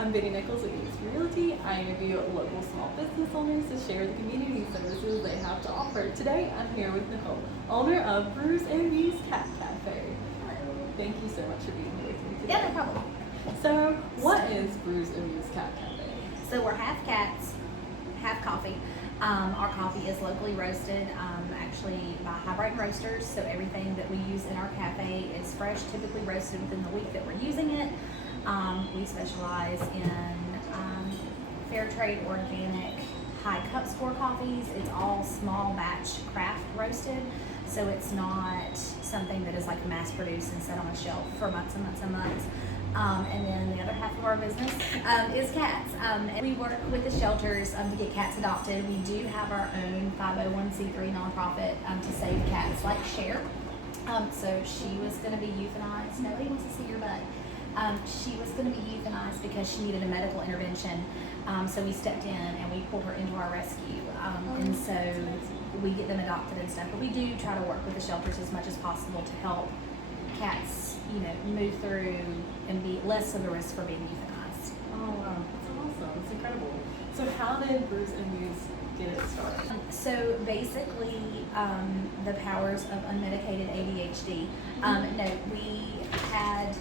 I'm Biddy Nichols with Mews Realty. I interview local small business owners to share the community services they have to offer. Today, I'm here with Nicole, owner of Brews and Mews Cat Cafe. Hello. Thank you so much for being here with me today. Yeah, no problem. So, what is Brews and Mews Cat Cafe? So we're half cats, half coffee. Our coffee is locally roasted, actually by High Roasters. So everything that we use in our cafe is fresh, typically roasted within the week that we're using it. We specialize in fair trade, organic, high cup score coffees. It's all small batch craft roasted. So it's not something that is like mass produced and set on a shelf for months and months and months. And then the other half of our business is cats. And we work with the shelters to get cats adopted. We do have our own 501c3 nonprofit to save cats like Cher. So she was going to be euthanized. Nobody wants to see your butt. She was going to be euthanized because she needed a medical intervention. So we stepped in and we pulled her into our rescue. And so we get them adopted and stuff. But we do try to work with the shelters as much as possible to help cats, move through and be less of a risk for being euthanized. Oh wow, that's awesome. It's incredible. So how did Brews and Mews get it started? So basically, the powers of unmedicated ADHD. No, we had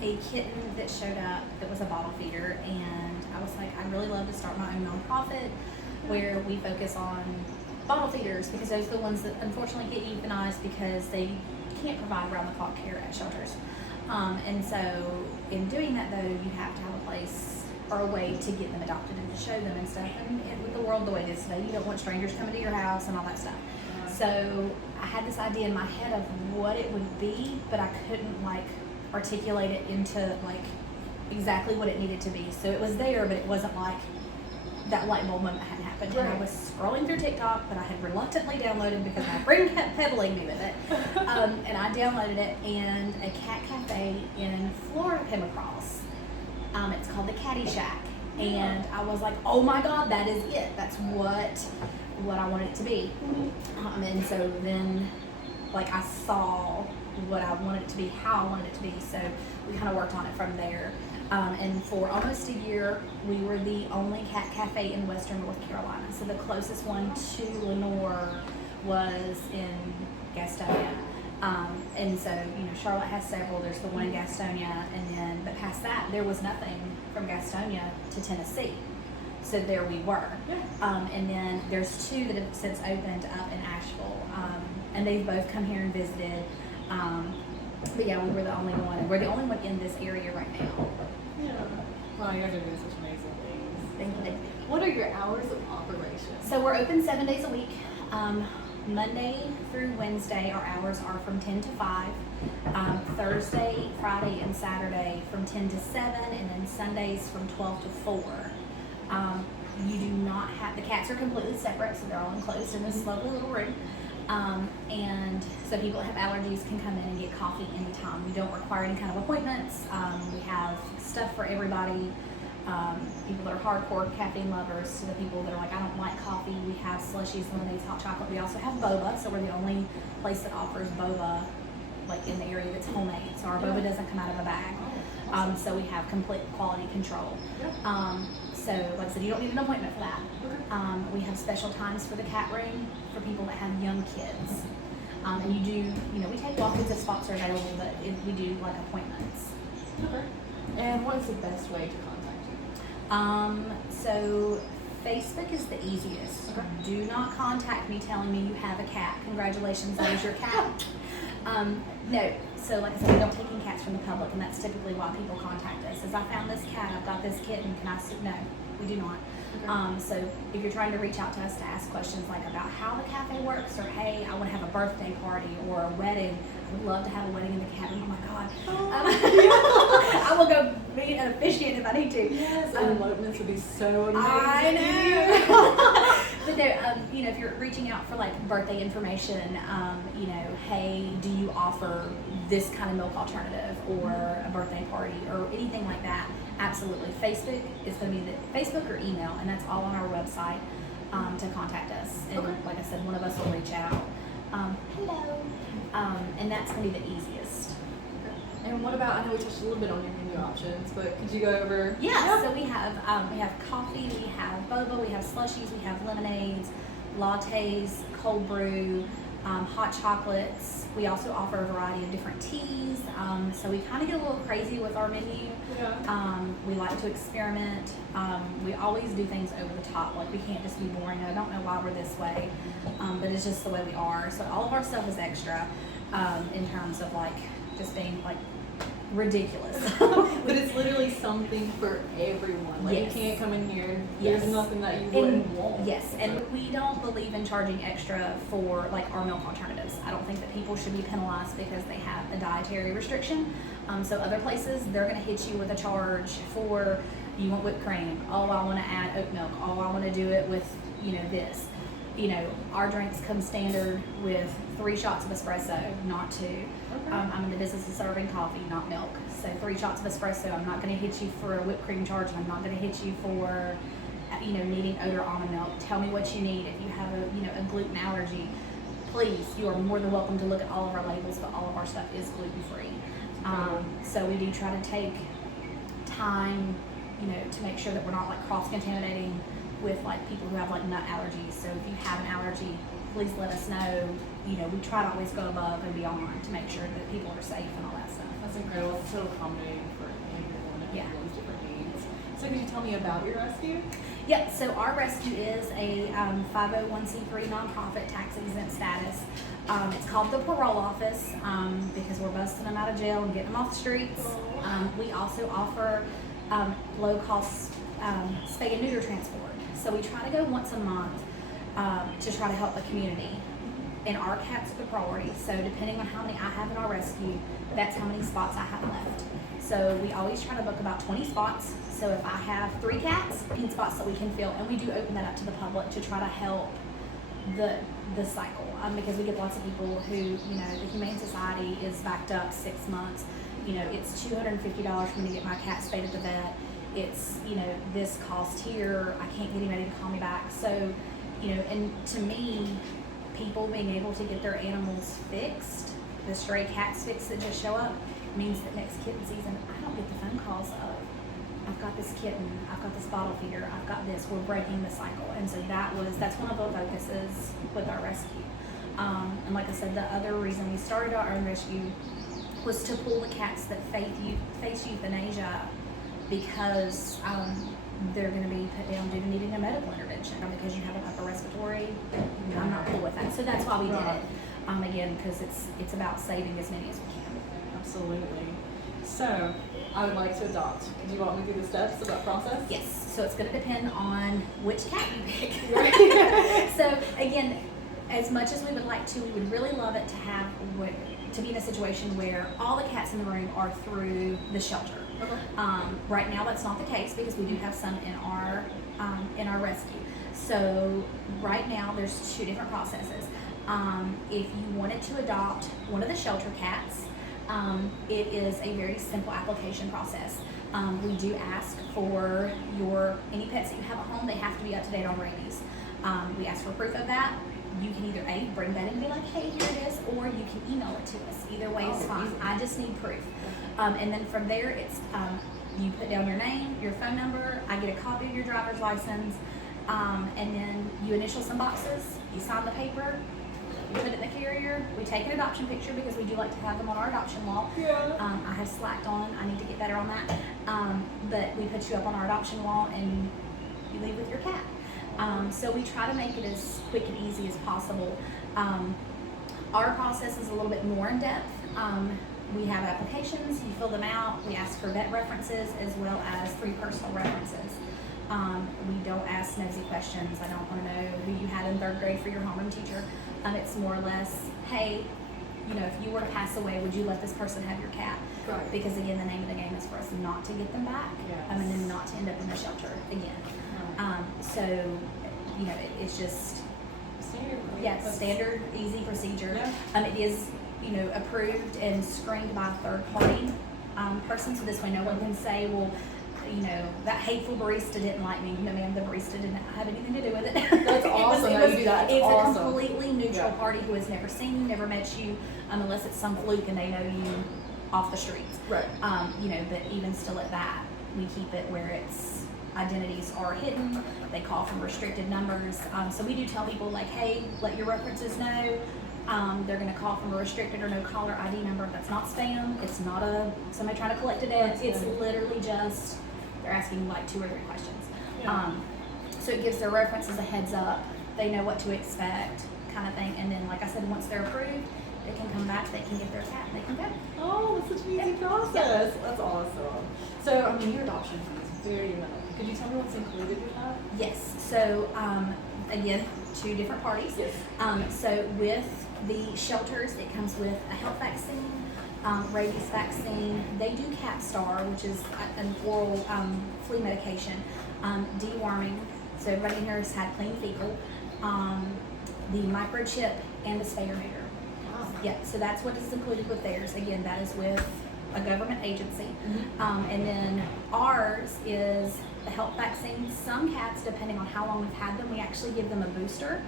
a kitten that showed up that was a bottle feeder, and I was like, I'd really love to start my own nonprofit where we focus on bottle feeders, because those are the ones that unfortunately get euthanized because they can't provide round-the-clock care at shelters. And so in doing that, though, you have to have a place or a way to get them adopted and to show them and stuff. And with the world the way it is today, you don't want strangers coming to your house and all that stuff. So I had this idea in my head of what it would be, but I couldn't articulate it into exactly what it needed to be. So it was there, but it wasn't like that light bulb moment hadn't happened. Right. And I was scrolling through TikTok, but I had reluctantly downloaded because my brain kept peddling me with it. And I downloaded it, and a cat cafe in Florida came across. It's called the Catty Shack. And I was like, oh my God, that is it. That's what I wanted it to be. And so then I saw what I wanted it to be, how I wanted it to be. So we kind of worked on it from there. And for almost a year, we were the only cat cafe in Western North Carolina. So the closest one to Lenoir was in Gastonia. And so, Charlotte has several. There's the one in Gastonia, but past that, there was nothing from Gastonia to Tennessee. So there we were. And then there's two that have since opened up in Asheville. And they've both come here and visited. But yeah, we were the only one. We're the only one in this area right now. Yeah. Wow, you guys are doing such amazing things. Thank you. What are your hours of operation? So we're open 7 days a week. Monday through Wednesday, our hours are from 10 to 5. Thursday, Friday, and Saturday from 10 to 7, and then Sundays from 12 to 4. You do not have, the cats are completely separate, so they're all enclosed in this lovely little room. And so people that have allergies can come in and get coffee anytime. We don't require any kind of appointments. We have stuff for everybody. People that are hardcore caffeine lovers to the people that are like, I don't like coffee. We have slushies, lemonades, hot chocolate. We also have boba, so we're the only place that offers boba in the area that's homemade. So our boba doesn't come out of a bag. So we have complete quality control. So like I said, you don't need an appointment for that. We have special times for the cat room for people that have young kids. And you do, we take walk-ins if spots are available, but we do appointments. Okay. And what is the best way to contact you? So Facebook is the easiest. Okay. Do not contact me telling me you have a cat. Congratulations, there's your cat. No, so like I said, we don't take in cats from the public, and that's typically why people contact us. Is I found this cat, I've got this kitten, can I see? No, we do not. Okay. So if you're trying to reach out to us to ask questions about how the cafe works, or hey, I want to have a birthday party or a wedding, I would love to have a wedding in the cabin. Oh my God. I will go be an officiant if I need to. Yes, elopements would be so amazing. I know. But no, if you're reaching out for birthday information, hey, do you offer this kind of milk alternative or a birthday party or anything like that? Absolutely. Facebook is going to be the Facebook or email, and that's all on our website to contact us. And like I said, one of us will reach out. Hello. And that's going to be the easiest. And what about, I know we touched a little bit on your menu options, but could you go over? Yeah, so we have coffee, we have boba, we have slushies, we have lemonades, lattes, cold brew, hot chocolates. We also offer a variety of different teas. So we kind of get a little crazy with our menu. Yeah. We like to experiment. We always do things over the top. Like we can't just be boring. I don't know why we're this way, but it's just the way we are. So all of our stuff is extra in terms of like just being like ridiculous. But it's literally something for everyone. Like Yes. you can't come in here. Yes. There's nothing that you wouldn't And want. yes, and we don't believe in charging extra for like our milk alternatives. I don't think that people should be penalized because they have a dietary restriction. So other places, they're going to hit you with a charge for, you want whipped cream, oh I want to add oat milk, oh I want to do it with, you know, this. You know, our drinks come standard with 3 shots of espresso, not 2. Okay. I'm in the business of serving coffee, not milk. So 3 shots of espresso. I'm not going to hit you for a whipped cream charge, and I'm not going to hit you for, you know, needing oat or almond milk. Tell me what you need. If you have a, you know, a gluten allergy, please, you are more than welcome to look at all of our labels, but all of our stuff is gluten free. So we do try to take time, you know, to make sure that we're not like cross contaminating with like people who have like nut allergies. So if you have an allergy, please let us know. You know, we try to always go above and beyond to make sure that people are safe and all that stuff. That's incredible. It's so accommodating for everyone and Yeah. everyone's different needs. So could you tell me about your rescue? Yep, so our rescue is a 501c3 nonprofit, tax exempt status. It's called the parole office because we're busting them out of jail and getting them off the streets. We also offer low cost spay and neuter transport. So we try to go once a month to try to help the community. And our cats are the priority. So depending on how many I have in our rescue, that's how many spots I have left. So we always try to book about 20 spots. So if I have 3 cats, 10 spots that we can fill, and we do open that up to the public to try to help the cycle. Because we get lots of people who, you know, the Humane Society is backed up 6 months. You know, it's $250 for me to get my cat spayed at the vet. It's, you know, this cost here. I can't get anybody to call me back. So, you know, and to me, people being able to get their animals fixed, the stray cats fixed that just show up, means that next kitten season, I don't get the phone calls of, I've got this kitten, I've got this bottle feeder, I've got this, we're breaking the cycle. And so that's one of the focuses with our rescue. And like I said, the other reason we started our own rescue was to pull the cats that face euthanasia because they're going to be put down due to needing a medical intervention because you have an upper respiratory. I'm not cool with that. So that's why we did it. Again, because it's about saving as many as we can. Absolutely. So, I would like to adopt. Do you want me through the steps of that process? Yes. So it's going to depend on which cat you pick. Right. So again, as much as we would like to, we would really love it to be in a situation where all the cats in the room are through the shelter. Okay. Right now, that's not the case because we do have some in our rescue. So right now, there's 2 different processes. If you wanted to adopt one of the shelter cats, it is a very simple application process. We do ask for any pets that you have at home, they have to be up to date on rabies. We ask for proof of that. You can either bring that in and be like, hey, here it is, or you can email it to us. Either way is fine. Easy. I just need proof. And then from there, it's you put down your name, your phone number, I get a copy of your driver's license, and then you initial some boxes, you sign the paper, you put it in the carrier, we take an adoption picture because we do like to have them on our adoption wall. Yeah. I have slacked on, I need to get better on that. But we put you up on our adoption wall and you leave with your cat. So we try to make it as quick and easy as possible. Our process is a little bit more in depth. We have applications, you fill them out, we ask for vet references as well as 3 personal references. We don't ask nosy questions. I don't want to know who you had in 3rd grade for your homeroom teacher. It's more or less, hey, you know, if you were to pass away, would you let this person have your cat? Right. Because again, the name of the game is for us not to get them back, Yes. and then not to end up in the shelter again. So, you know, it's just standard, easy procedure. Yeah. It is, you know, approved and screened by a 3rd party person, so this way no one can say, well, you know, that hateful barista didn't like me. No, ma'am, the barista didn't have anything to do with it. That's awesome that you do that. It's awesome. A completely neutral party who has never seen you, never met you, unless it's some fluke and they know you off the streets. Right. You know, but even still at that, we keep it where its identities are hidden. They call from restricted numbers. So we do tell people like, hey, let your references know. They're going to call from a restricted or no caller ID number. That's not spam. It's not somebody trying to collect a debt. It's literally just they're asking like 2 or 3 questions. Yeah. So it gives their references a heads up. They know what to expect, kind of thing. And then, like I said, once they're approved, they can come back. They can get their cat. And they can go. Oh, it's such an easy process. That's awesome. So, I mean, your adoption fee is very minimal. Could you tell me what's included with that? Yes. So, again, 2 different parties. Yes. So with the shelters, it comes with a health vaccine, rabies vaccine. They do Capstar, which is an oral flea medication, deworming. So everybody in here has had clean fecal, the microchip, and the spay or neuter. Wow. Yeah, so that's what is included with theirs. Again, that is with a government agency. And then ours is the health vaccine. Some cats, depending on how long we've had them, we actually give them a booster,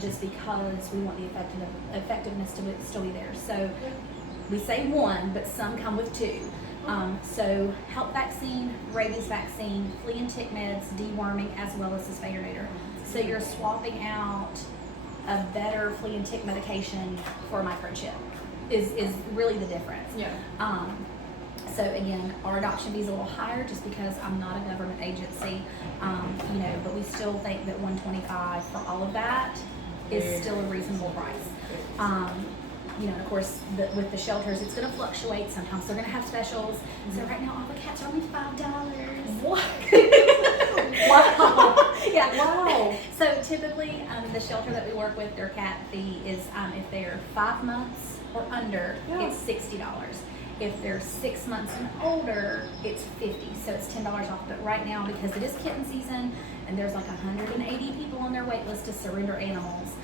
just because we want the effectiveness to still be there. So we say 1, but some come with 2. So health vaccine, rabies vaccine, flea and tick meds, deworming, as well as the spay or neuter. So you're swapping out a better flea and tick medication for a microchip is really the difference. Yeah. So again, our adoption fee is a little higher just because I'm not a government agency, you know, but we still think that $125 for all of that is still a reasonable price. You know, and of course, with the shelters, it's going to fluctuate. Sometimes they're going to have specials. So right now, all the cats are only $5. What? Wow. Yeah. Wow. So typically, the shelter that we work with, their cat fee is if they're 5 months or under, it's $60. If they're 6 months and older, it's $50. So it's $10 off. But right now, because it is kitten season and there's like 180 people on their wait list to surrender animals,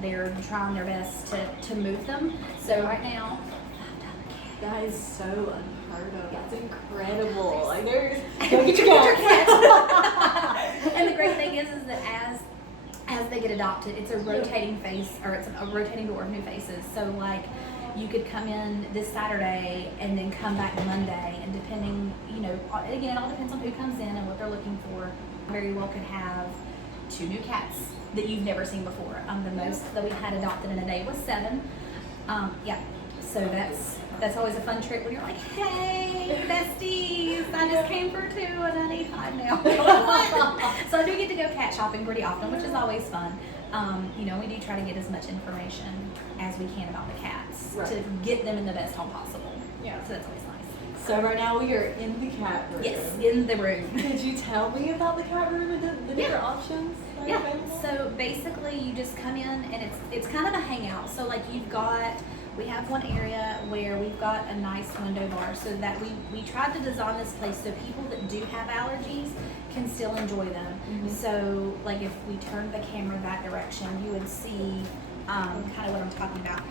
they're trying their best to move them. So right now, $5 cat. That is so unheard of. That's incredible. Like, there's Go get your cats. And the great thing is that as they get adopted, it's a rotating face, or it's a rotating door of new faces. So like, you could come in this Saturday and then come back Monday, and depending, you know, again, it all depends on who comes in and what they're looking for. Very well could have 2 new cats that you've never seen before. The most that we've had adopted in a day was 7. Yeah, so that's always a fun trip when you're like, hey, besties, I just came for 2 and I need 5 now. So I do get to go cat shopping pretty often, which is always fun. You know, we do try to get as much information as we can about the cats to get them in the best home possible. Yeah. So that's always nice. So right now we are in the cat room. Yes, in the room. Could you tell me about the cat room and the different options that are available? So basically you just come in and it's kind of a hangout. So like we have one area where we've got a nice window bar, so that we tried to design this place so people that do have allergies can still enjoy them. So like if we turned the camera that direction, you would see kind of what I'm talking about.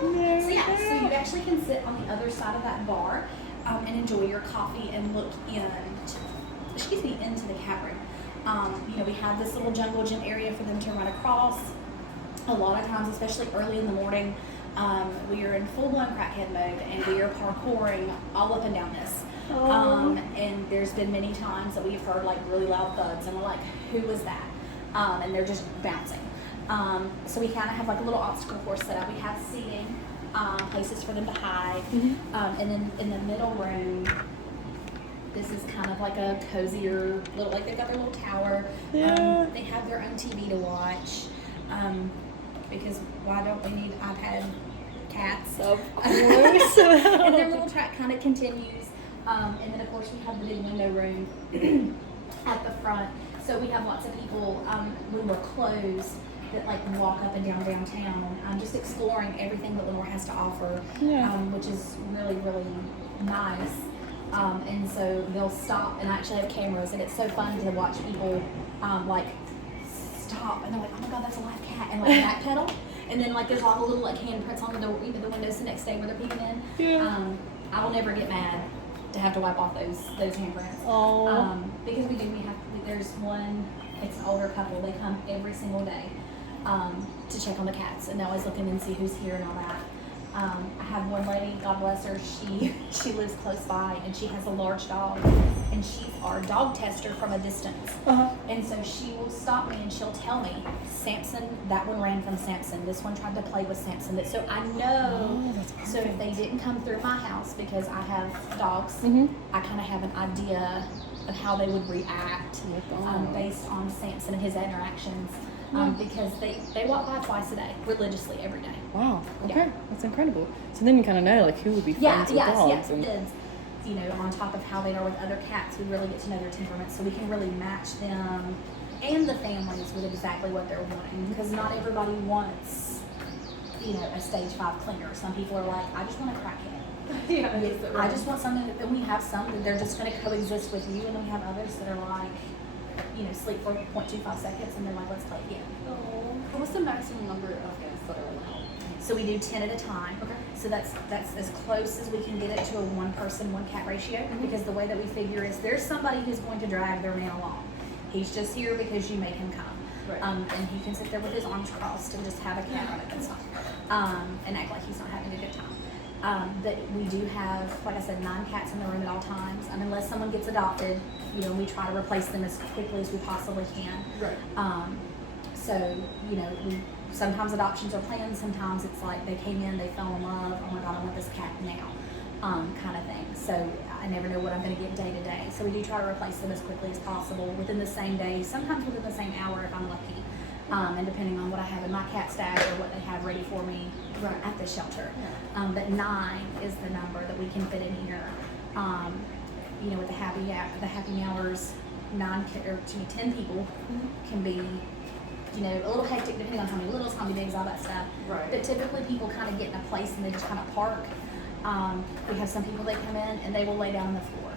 So yeah, so you actually can sit on the other side of that bar and enjoy your coffee and look into the cat room. You know, we have this little jungle gym area for them to run across. A lot of times, especially early in the morning, we are in full-blown crackhead mode and we are parkouring all up and down this. And there's been many times that we've heard like really loud thuds and we're like, who was that? And they're just bouncing. So we kind of have like a little obstacle course set up. We have seating, places for them to hide. And then in the middle room, this is kind of like a cozier little, like they've got their little tower. They have their own TV to watch. Because why don't we need iPad cats? Of course. And their little track kind of continues. And then of course we have the big window room at the front. So we have lots of people when we're closed that like walk up and down downtown, just exploring everything that Lenoir has to offer, which is really, really nice. And so they'll stop, and I actually have cameras, and it's so fun to watch people like stop, and they're like, oh my god, that's a live cat, and like backpedal, and then like there's all the little like handprints on the door, even the windows the next day where they're peeking in. I will never get mad to have to wipe off those handprints. Because there's one, it's an older couple, they come every single day to check on the cats, and they're always looking and see who's here and all that. I have one lady, God bless her, she lives close by and she has a large dog, and she's our dog tester from a distance. And so she will stop me and she'll tell me, Samson, that one ran from Samson, this one tried to play with Samson. So I know, so if they didn't come through my house because I have dogs, I kind of have an idea of how they would react based on Samson and his interactions. Because they walk by twice a day, religiously every day. Wow. Okay, that's incredible. So then you kind of know like who would be friends with dogs. And you know, on top of how they are with other cats, we really get to know their temperaments, so we can really match them and the families with exactly what they're wanting. Because not everybody wants, you know, a stage 5 cleaner. Some people are like, I just want a crackhead. I just want something. Then we have some that they're just going to coexist with you, and then we have others that are like, you know, sleep for 0.25 seconds and they're like, let's play again. What's the maximum number of guests that are allowed? So we do 10 at a time. Okay. So that's as close as we can get it to a 1 person, 1 cat ratio, because the way that we figure is there's somebody who's going to drag their man along. He's just here because you made him come. Right. And he can sit there with his arms crossed and just have a cat on it and stuff, and act like he's not having a good time. But we do have, like I said, 9 cats in the room at all times. Unless someone gets adopted, you know, we try to replace them as quickly as we possibly can. Right. So, you know, sometimes adoptions are planned. Sometimes it's like they came in, they fell in love. Oh my God, I want this cat now, kind of thing. So I never know what I'm going to get day to day. So we do try to replace them as quickly as possible within the same day. Sometimes within the same hour if I'm lucky. And depending on what I have in my cat stash or what they have ready for me at the shelter. But 9 is the number that we can fit in here. You know, with the happy hours, 10 people can be, you know, a little hectic depending on how many littles, how many bigs, all that stuff. Right. But typically people kind of get in a place and they just kind of park. We have some people that come in and they will lay down on the floor,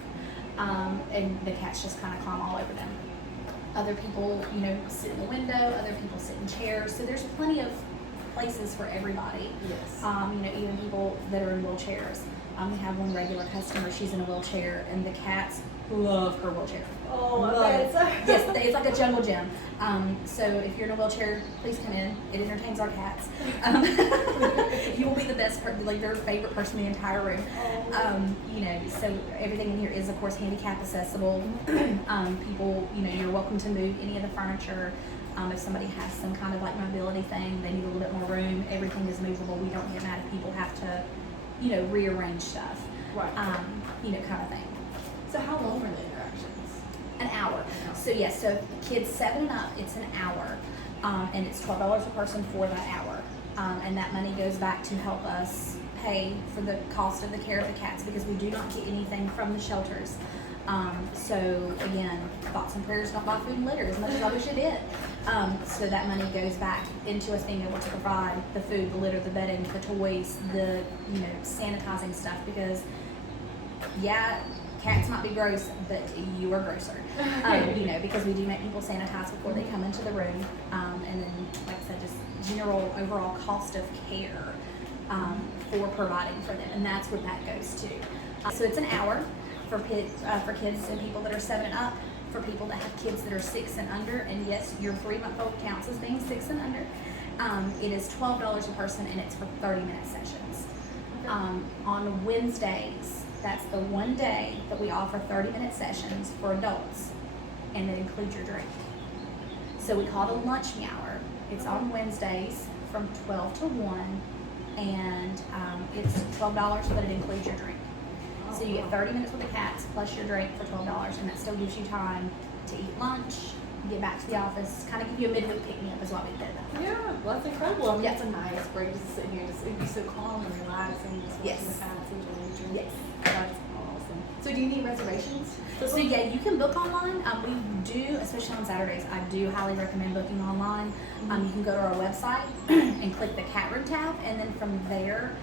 and the cats just kind of climb all over them. Other people, you know, sit in the window. Other people sit in chairs. So there's plenty of places for everybody. Yes. You know, even people that are in wheelchairs. We have one regular customer. She's in a wheelchair, and the cats love her wheelchair. Oh, I bet. Yes, it's like a jungle gym. So if you're in a wheelchair, please come in. It entertains our cats. You will be the best, like their favorite person in the entire room. You know, so everything in here is, of course, handicap accessible. People, you know, you're welcome to move any of the furniture. If somebody has some kind of like mobility thing, they need a little bit more room. Everything is movable. We don't get mad if people have to, you know, rearrange stuff. Right. You know, kind of thing. So how long are the interactions? An hour. So yes, so kids 7 and up, it's an hour, and it's $12 a person for that hour, and that money goes back to help us pay for the cost of the care of the cats, because we do not get anything from the shelters. So again, thoughts and prayers, don't buy food and litter as much as I wish it did. So that money goes back into us being able to provide the food, the litter, the bedding, the toys, the, you know, sanitizing stuff, because yeah, cats might be gross, but you are grosser. You know, because we do make people sanitize before they come into the room, and then, like I said, just general overall cost of care for providing for them, and that's what that goes to. So it's an hour for kids and people that are 7 and up. For people that have kids that are 6 and under, and yes, your 3-month-old counts as being 6 and under. It is $12 a person, and it's for 30-minute sessions. On Wednesdays, that's the one day that we offer 30-minute sessions for adults, and it includes your drink. So we call it a lunch meower. It's on Wednesdays from 12 to 1, and it's $12, but it includes your drink. So you get 30 minutes with the cats plus your drink for $12, and that still gives you time to eat lunch, get back to the office, kind of give you a midweek pick-me-up is what we did. Yeah, well, that's incredible. I mean, Yeah. it's a nice break just to sit here and just be so calm and relaxing, just watching Yes. the cats, enjoying the drink. Yes. That's awesome. So do you need reservations? So yeah, you can book online. We do, especially on Saturdays, I do highly recommend booking online. You can go to our website and click the cat room tab, and then from there,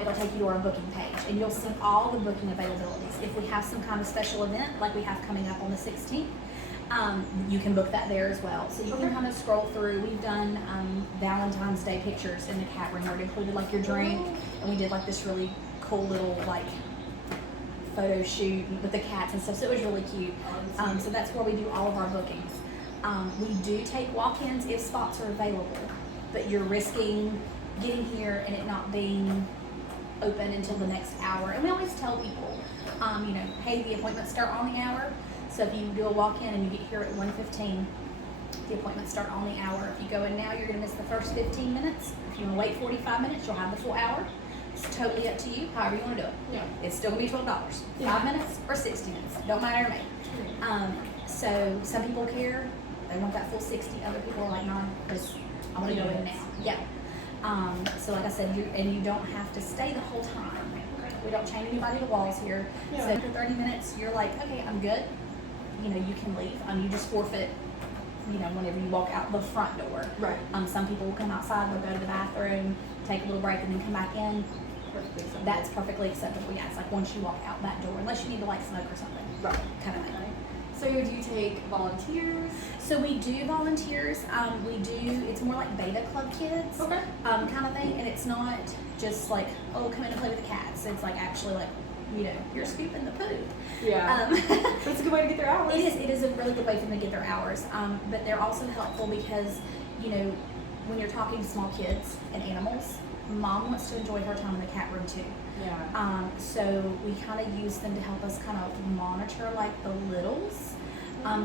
it'll take you to our booking page, and you'll see all the booking availabilities. If we have some kind of special event, like we have coming up on the 16th, you can book that there as well. So you can kind of scroll through. We've done Valentine's Day pictures in the cat room, where it included like your drink, and we did like this really cool little like photo shoot with the cats and stuff. So it was really cute. So that's where we do all of our bookings. We do take walk-ins if spots are available, but you're risking getting here and it not being open until the next hour. And we always tell people, you know, hey, the appointments start on the hour. So if you do a walk-in and you get here at 1:15, the appointments start on the hour. If you go in now, you're going to miss the first 15 minutes. If you want to wait 45 minutes, you'll have the full hour. It's totally up to you, however you want to do it. Yeah. It's still going to be $12. Yeah. 5 minutes or 60 minutes. Don't matter to me. So some people care. They want that full 60. Other people are like, no, because I want to go in now. Yeah. So like I said, you don't have to stay the whole time. We don't chain anybody to walls here. Yeah. So after 30 minutes, you're like, okay, I'm good. You know, you can leave. You just forfeit, you know, whenever you walk out the front door. Right. Some people will come outside, they'll go to the bathroom, take a little break, and then come back in. Perfectly acceptable. That's perfectly acceptable. Yeah, it's like once you walk out that door, unless you need to like smoke or something. Right. Kind of thing. Okay. So do you take volunteers? So we do volunteers. It's more like beta club kids. Okay. Kind of thing. And it's not just like, oh, come in and play with the cats. It's like actually like, you know, you're scooping the poop. Yeah. That's a good way to get their hours. It is a really good way for them to get their hours. But they're also helpful because, you know, when you're talking to small kids and animals, mom wants to enjoy her time in the cat room too. Yeah. So we kind of use them to help us kind of monitor like the littles,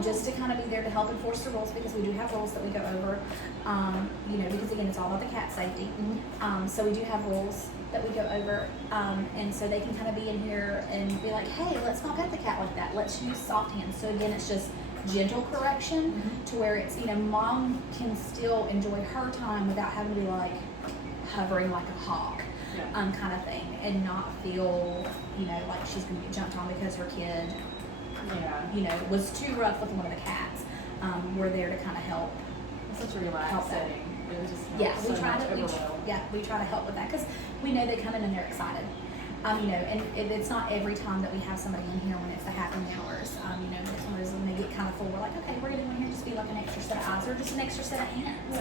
just to kind of be there to help enforce the rules, because we do have rules that we go over, you know, because again, it's all about the cat safety. So we do have rules that we go over, and so they can kind of be in here and be like, hey, let's not pet the cat like that. Let's use soft hands. So again, it's just gentle correction to where it's, you know, mom can still enjoy her time without having to be like hovering like a hawk. Yeah. Kind of thing, and not feel, you know, like she's going to get jumped on because her kid, you know, was too rough with one of the cats. We're there to kind of help. It's such a relaxed setting. It was just We try to help with that because we know they come in and they're excited. You know, and it's not every time that we have somebody in here when it's the happy hours. You know, it's one of those when they get kind of full, we're like, okay, we're going to go in here and just be like an extra set of eyes or just an extra set of hands.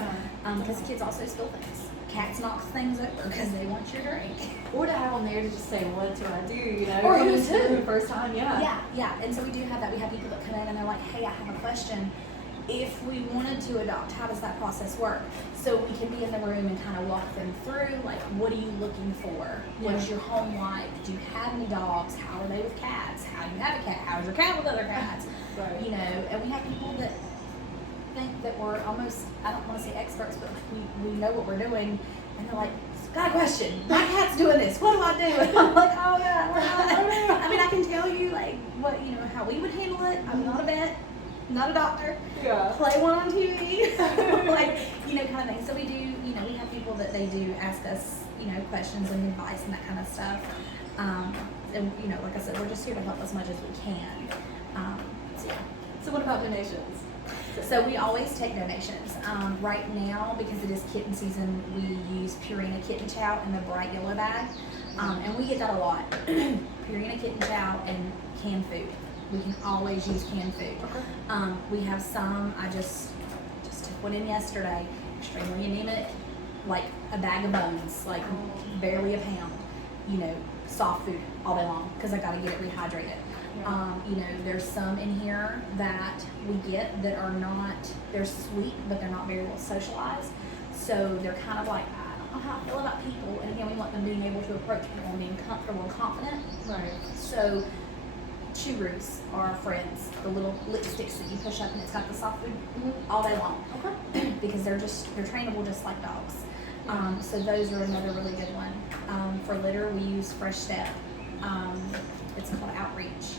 Because kids also spill things. Cats knock things over because they want your drink. Or to have them there to just say, what do I do? You know, or who's who? The first time, Yeah. And so we do have that. We have people that come in and they're like, hey, I have a question. If we wanted to adopt, how does that process work? So we can be in the room and kind of walk them through, like, what are you looking for? What is your home like? Do you have any dogs? How are they with cats? How do you have a cat? How's your cat with other cats? Right. You know, and we have people that think that we're almost, I don't want to say experts, but we know what we're doing, and they're like, got a question, my cat's doing this, what do I do? And I'm like, oh yeah, we're not. I mean, I can tell you like what, you know, how we would handle it. I'm not a vet, not a doctor. Yeah. Play one on TV. Like, you know, kind of thing. So we do, you know, we have people that they do ask us, you know, questions and advice and that kind of stuff. And you know, like I said, we're just here to help as much as we can. So yeah. So what about donations? So we always take donations. Right now, because it is kitten season, we use Purina kitten chow in the bright yellow bag. And we get that a lot. Purina kitten chow and canned food. We can always use canned food. Okay. We have some, I just took one in yesterday, extremely anemic, like a bag of bones, like barely a pound, you know, soft food all day long, because I gotta get it rehydrated. You know, there's some in here that we get that are not, they're sweet, but they're not very well socialized. So they're kind of like, I don't know how I feel about people. And again, we want them being able to approach people and being comfortable and confident. Right. So Brews are our friends, the little lipsticks that you push up and it's got the soft food all day long. Okay. Because they're trainable just like dogs. So those are another really good one. For litter, we use Fresh Step. It's called Outreach.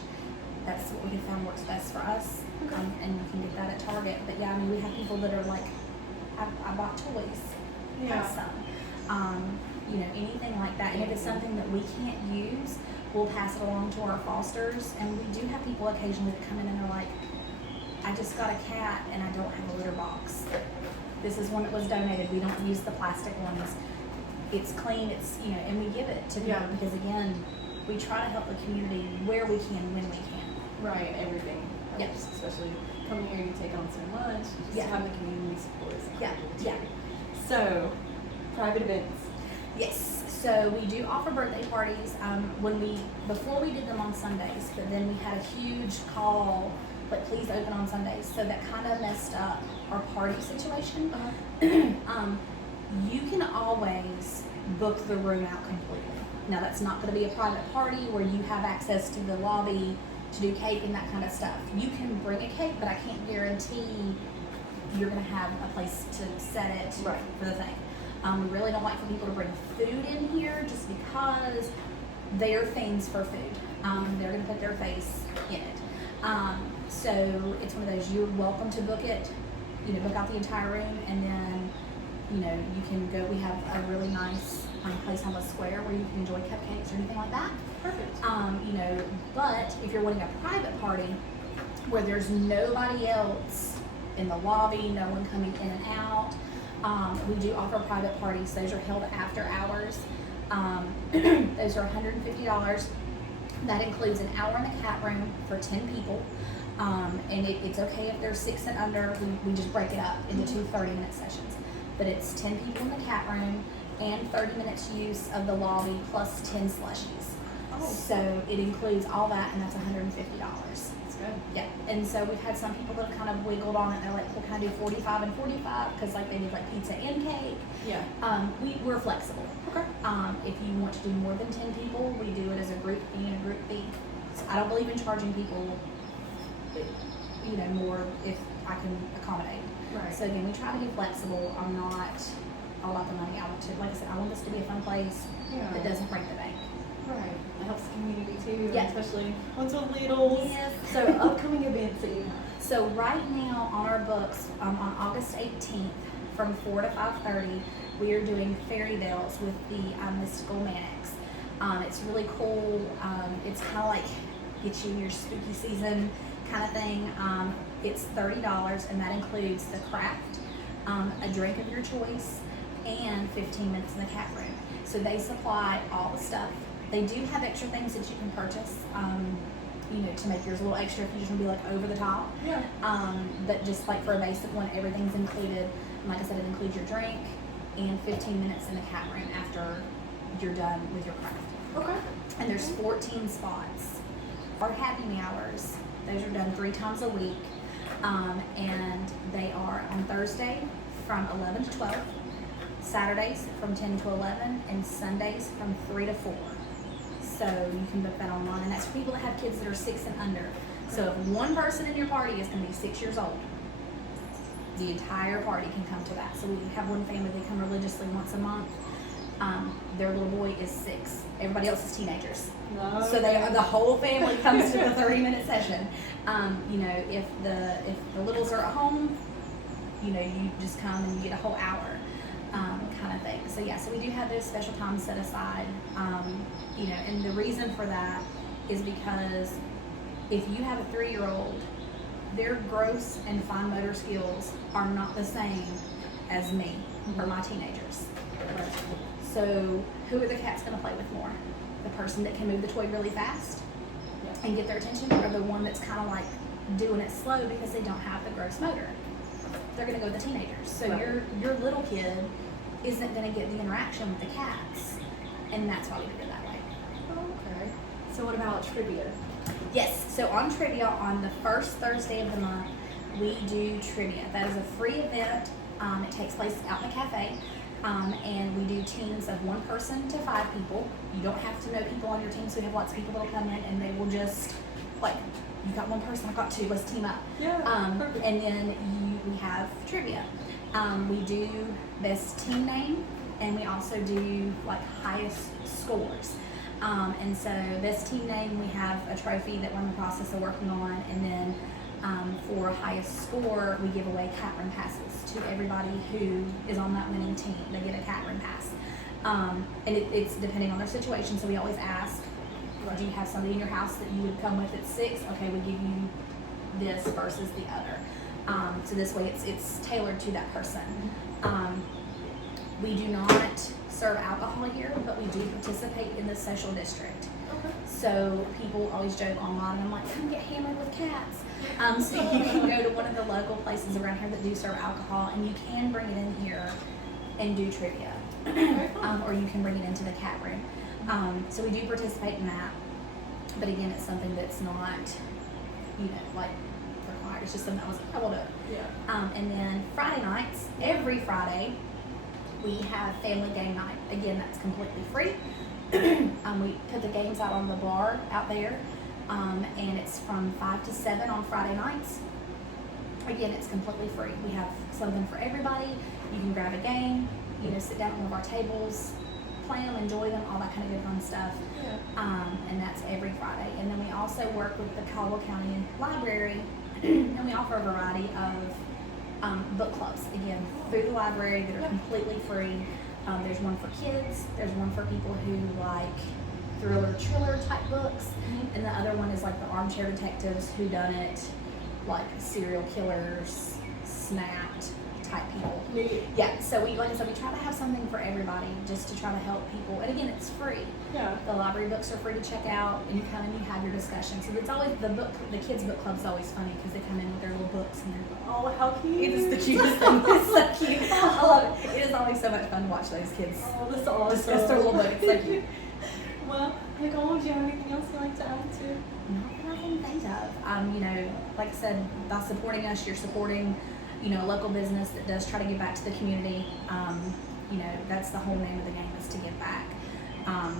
That's what we have found works best for us. And you can get that at Target. But yeah, I mean, we have people that are like, I bought toys. Yeah. Some. You know, anything like that. And if it's something that we can't use, we'll pass it along to our fosters. And we do have people occasionally that come in and they're like, I just got a cat and I don't have a litter box. This is one that was donated. We don't use the plastic ones. It's clean, it's, you know, and we give it to people because again, we try to help the community where we can, when we can. Right, everything. Yes. Especially coming here, you take on so much. You just have the community support. Yeah. So, private events. Yes. So we do offer birthday parties. Before we did them on Sundays, but then we had a huge call, but please open on Sundays. So that kind of messed up our party situation. you can always book the room out completely. Now that's not going to be a private party where you have access to the lobby to do cake and that kind of stuff. You can bring a cake, but I can't guarantee you're going to have a place to set it Right. for the thing. We really don't like for people to bring food in here just because they're things for food. They're going to put their face in it. So it's one of those, you're welcome to book it, book out the entire room, and then, you can go, we have a really nice place on the square where you can enjoy cupcakes or anything like that. Perfect. But if you're wanting a private party where there's nobody else in the lobby, no one coming in and out, we do offer private parties. Those are held after hours. Those are $150. That includes an hour in the cat room for 10 people. And it's okay if there's 6 and under. We just break it up into 2 30-minute sessions. But it's 10 people in the cat room and 30 minutes use of the lobby plus 10 slushies. Oh. So it includes all that, and that's $150. That's good. Yeah, and so we've had some people that have kind of wiggled on it. They're like, well, can I do 45 and 45? Because like they need like pizza and cake. Yeah. We're flexible. Okay. If you want to do more than 10 people, we do it as a group A and a group B. So I don't believe in charging people, more if I can accommodate. Right. So again, we try to be flexible. I'm not all about the money. I want to, like I said, I want this to be a fun place that doesn't break the bank. Right. It helps the community too, Yeah. especially ones with littles. Yes. So upcoming events that you have. So right now on our books, on August 18th from 4 to 5:30, we are doing fairy bells with the Mystical Manics. It's really cool. It's kind of like get you your spooky season kind of thing. It's $30, and that includes the craft, a drink of your choice, and 15 minutes in the cat room. So they supply all the stuff. They do have extra things that you can purchase, to make yours a little extra if you just want to be like over the top. Yeah. But just like for a basic one, everything's included. And like I said, it includes your drink and 15 minutes in the cat room after you're done with your craft. Okay. And there's 14 spots. Our happy hours, those are done 3 times a week. And they are on Thursday from 11 to 12, Saturdays from 10 to 11, and Sundays from 3 to 4. So you can book that online, and that's for people that have kids that are 6 and under. So if one person in your party is going to be 6 years old, the entire party can come to that. So we have one family, they come religiously once a month. Their little boy is 6. Everybody else is teenagers. No. So the whole family comes to the 30-minute session. If the littles are at home, you just come and you get a whole hour. Kind of thing. So yeah, so we do have those special times set aside, and the reason for that is because if you have a 3-year-old, their gross and fine motor skills are not the same as me or my teenagers. So who are the cats going to play with more? The person that can move the toy really fast and get their attention, or the one that's kind of like doing it slow because they don't have the gross motor? They're going to go with the teenagers. So Right. your little kid isn't going to get the interaction with the cats, and that's why we do it that way. Okay. So what about trivia? Yes, so on trivia, on the first Thursday of the month, we do trivia. That is a free event. It takes place out in the cafe, and we do teams of 1 person to 5 people. You don't have to know people on your team, so we have lots of people that will come in, and they will just, like, you've got 1 person, I've got 2, let's team up. Yeah, perfect. And then we have trivia. We do best team name, and we also do like highest scores. And so best team name, we have a trophy that we're in the process of working on, and then for highest score, we give away cat room passes to everybody who is on that winning team. They get a cat room pass. And it's depending on their situation, so we always ask, do you have somebody in your house that you would come with at 6? Okay, we give you this versus the other. So this way it's tailored to that person. We do not serve alcohol here, but we do participate in the social district. Okay. So people always joke online, and I'm like, come get hammered with cats. So you can go to one of the local places around here that do serve alcohol, and you can bring it in here and do trivia. Or you can bring it into the cat room. So we do participate in that, but again, it's something that's not, like required. It's just something I was like, I will do it. Yeah. And then Friday nights, every Friday, We have family game night. Again, that's completely free. We put the games out on the bar out there, and it's from 5 to 7 on Friday nights. Again, it's completely free. We have something for everybody. You can grab a game, sit down at one of our tables, play them, enjoy them, all that kind of good fun stuff. Yeah. And that's every Friday. And then we also work with the Caldwell County Library, and we offer a variety of book clubs, again, through the library that are completely free. There's one for kids, there's one for people who like thriller type books, and the other one is like the armchair detectives, who done it, like serial killers, snapped type people. Yeah, so we, like I said, we try to have something for everybody just to try to help people. And again, it's free. Yeah. The library books are free to check out, and you come and you have your discussion. So it's always the kids' book club's always funny because they come in with their little books and they're like, Oh, how cute. it is the cutest thing. It's so cute. I love it. It is always so much fun to watch those kids Oh, that's awesome. discuss their little book. It's so cute. Well, Nicole, do you have anything else you'd like to add to? Not that I can think of. Like I said, by supporting us, you're supporting, a local business that does try to give back to the community. That's the whole name of the game, is to give back.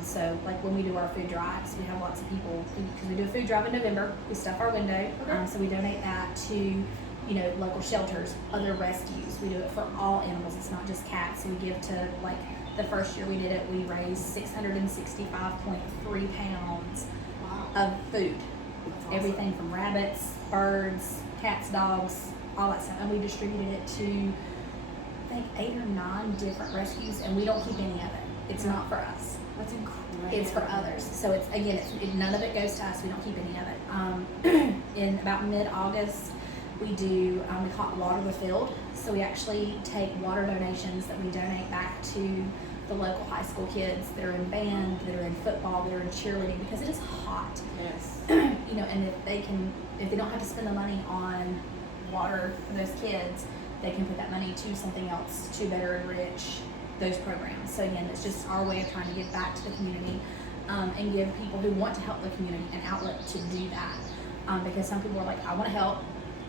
So like when we do our food drives, we have lots of people, because we do a food drive in November, we stuff our window. Okay. So we donate that to, local shelters, other rescues. We do it for all animals. It's not just cats. So we give to, like, the first year we did it, we raised 665.3 pounds of food. Awesome. Everything from rabbits, birds, cats, dogs, all that stuff. And we distributed it to, I think, 8 or 9 different rescues, and we don't keep any of it. It's not for us. That's incredible. It's for others. So it's, again, none of it goes to us. We don't keep any of it. In about mid-August, we do, we call it Water the Field. So we actually take water donations that we donate back to the local high school kids that are in band, that are in football, that are in cheerleading, because it is hot. Yes. And if they don't have to spend the money on water for those kids, they can put that money to something else to better enrich those programs. So again, it's just our way of trying to give back to the community, and give people who want to help the community an outlet to do that. Because some people are like, I want to help,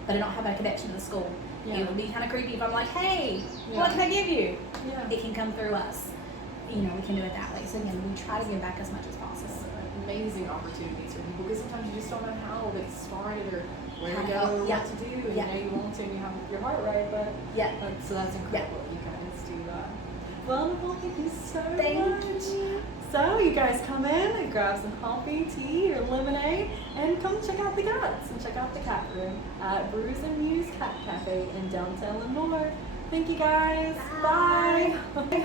but I don't have a connection to the school. Yeah. It would be kind of creepy if I'm like, hey, Yeah. what can I give you? Yeah. It can come through us. We can do it that way. So again, we try to give back as much as possible. Amazing opportunities for people, because sometimes you just don't know how to get started or where How to to go help. or Yeah. what to do. And Yeah. you want to, and you have your heart right, but Yeah. so that's incredible that you guys do that. Well, Nicole, thank you so Thank much. you. So you guys come in and grab some coffee, tea, or lemonade, and come check out the cats and check out the cat room at Brews and Mews Cat Cafe in downtown Lenoir. Thank you guys. Bye. Bye.